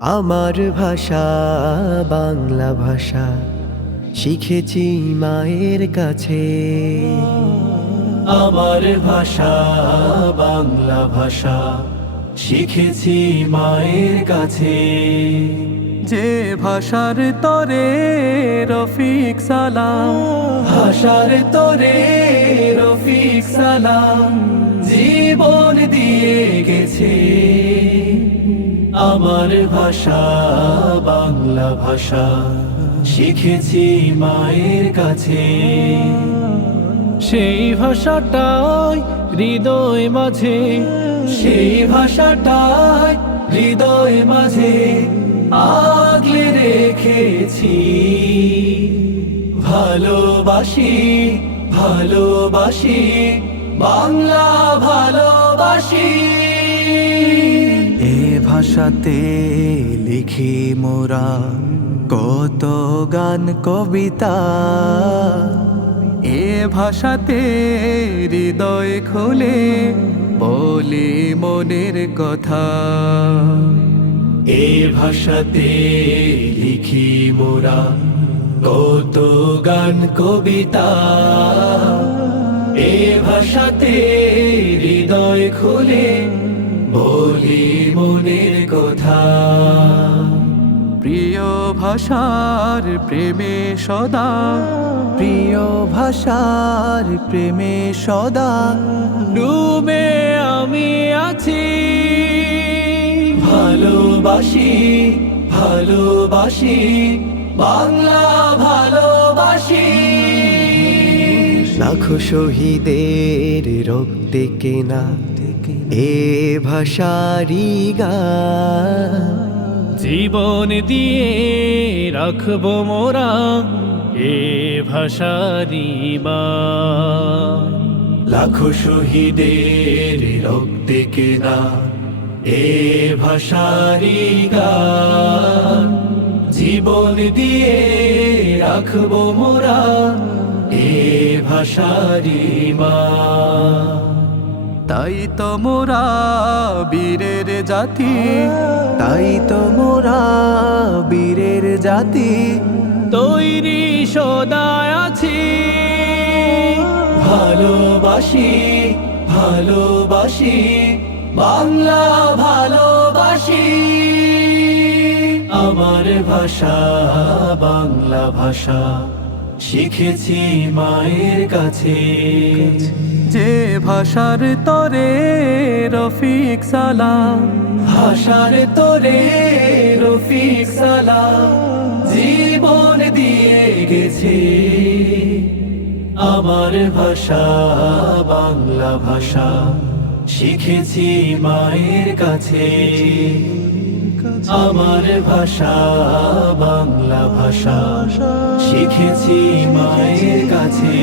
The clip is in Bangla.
আমার ভাষা বাংলা ভাষা শিখেছি মায়ের কাছে। আমার ভাষা বাংলা ভাষা শিখেছি মায়ের কাছে। যে ভাষার তরে রফিক সালাম, ভাষার তোরে রফিক সালাম জীবন দিয়ে গেছে। আমার ভাষা বাংলা ভাষা শিখেছি মায়ের কাছে। সেই ভাষাটাই হৃদয় মাঝে, সেই ভাষাটাই হৃদয় মাঝে আগলে রেখেছি। ভালোবাসি ভালোবাসি বাংলা ভালোবাসি। এ ভাষাতে লিখি মোরা কত গান কবিতা। এ ভাষাতে হৃদয় খুলে বলি মনের কথা। এ ভাষাতে লিখি মোরা কত গান কবিতা। এ ভাষাতে হৃদয় খুলে বলি মনের কথা। প্রিয় ভাষার প্রেমে সদা, প্রিয় ভাষার প্রেমে সদা ডুবে আমি আছি। ভালোবাসি ভালোবাসি বাংলা ভালোবাসি। লাখো শহীদের রক্তে কেনা এ ভাষারি গান। জীবন দিয়ে রাখবো মোরা এ ভাষারি মান। লাখো শহীদের রক্তে কেনা এ ভাষারি গান। জীবন দিয়ে রাখবো মোরা এ ভাষারি মান। তাই তো মোরা বীরের জাতি, তাই তো মোরা বীরের জাতি তৈরি সদায় আছি। ভালোবাসি ভালোবাসি বাংলা ভালোবাসি। আমার ভাষা বাংলা ভাষা শিখেছি মায়ের কাছে। যে ভাষার তরে রফিক সালাম, ভাষার তোরে রফিক সালাম জীবন দিয়ে গেছে। আমার ভাষা বাংলা ভাষা শিখেছি মায়ের কাছে। আমার ভাষা বাংলা ভাষা শিখেছি মায়ের কাছে।